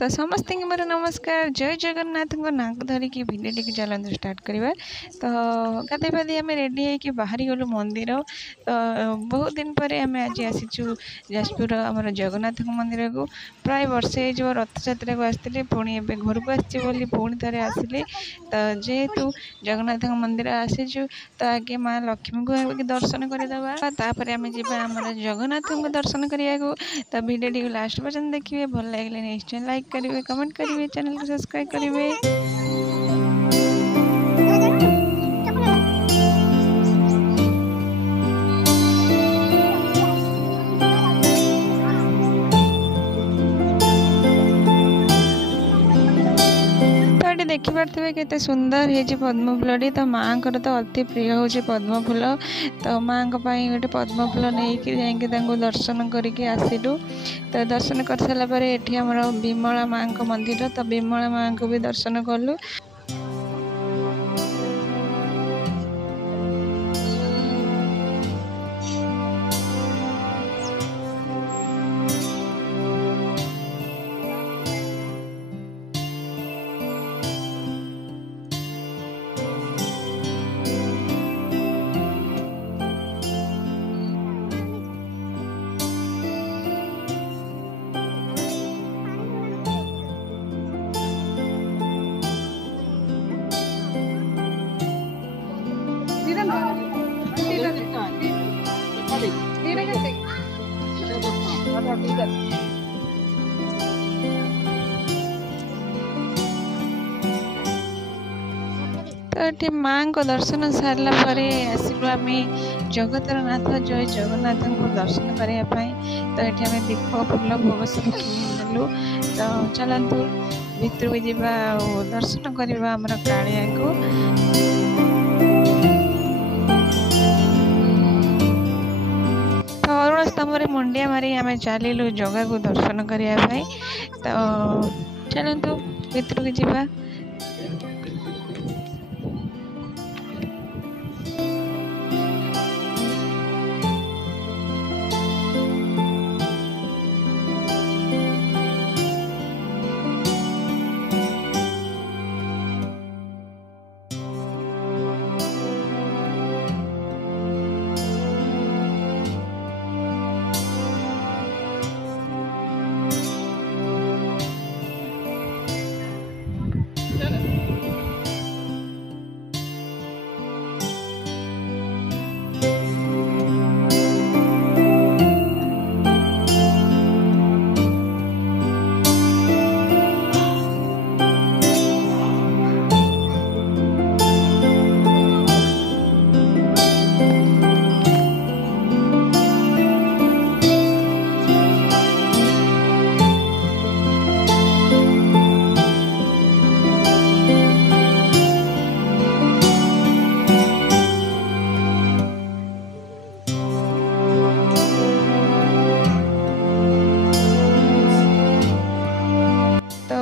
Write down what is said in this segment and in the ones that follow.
तो समस्त मोर नमस्कार जय जगन्नाथ को ना धरिकी भिडियो टी चलते स्टार्ट करवा। तो गाधे पाधे आम रेडी होकर बाहरी गलु मंदिर। तो बहुत दिन पर आम आज आसीचु जाजपुर आम जगन्नाथ मंदिर को प्राय वर्षे हो रथ यात्रा को आसती पुणी ए घर को आसी पुणी थे आसिली। तो जेहेतु जगन्नाथ मंदिर आसीचु तो आगे माँ लक्ष्मी को आगे दर्शन करदेपर आम जा जगन्नाथ को दर्शन करने को। तो भिडियो टी लास्ट पर्यंत देखिए भल लगे निश्चय लाइक करेंगे कमेंट करेंगे चैनल को सब्सक्राइब करेंगे। देखी पारे केते सुंदर है पद्म फूलटी। तो माँ को तो अति प्रिय हूँ पद्म फूल। तो माँ गोटे पद्म फूल नहीं जा दर्शन करके आसिलु। तो दर्शन कर सारापर ये आम विमला माँ को मंदिर। तो विमला माँ को भी दर्शन कलु। तो ये माँ को दर्शन सारा आसलु आम जगतर नाथ जय जगन्नाथ को दर्शन करने। तो ये आम दीप फूल भोग सब किणेलु। तो चलतु भितर को जा दर्शन करवा आम कालिया को। तो अरुण स्तंभ मुंडिया मारी आम चलू जगह को दर्शन करने। तो चलतु भितर को जा।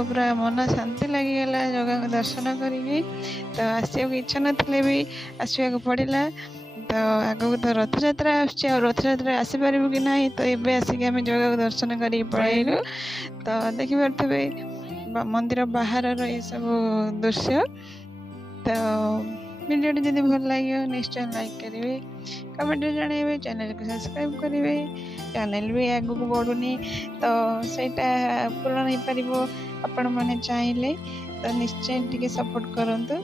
पूरा मन शांति लगिगला जगह को दर्शन करी। तो आसा इच्छा नथिले भी आसवाक पड़ा। तो आगक तो रथ यात्रा रथ यात्रा आसपार कि ना। तो ये आसिक आम जगह को दर्शन कर पलू। तो देखिपे मंदिर बाहर ये सब दृश्य। तो वीडियो जब भल लगे निश्चय लाइक करेंगे कमेंट जनइबे चैनल को सब्सक्राइब करेंगे। चैनल भी आगक बढ़ुनी तो सेटा पूर्ण हो पार आपण मैंने चाहिए। तो निश्चय टिके सपोर्ट करंतु।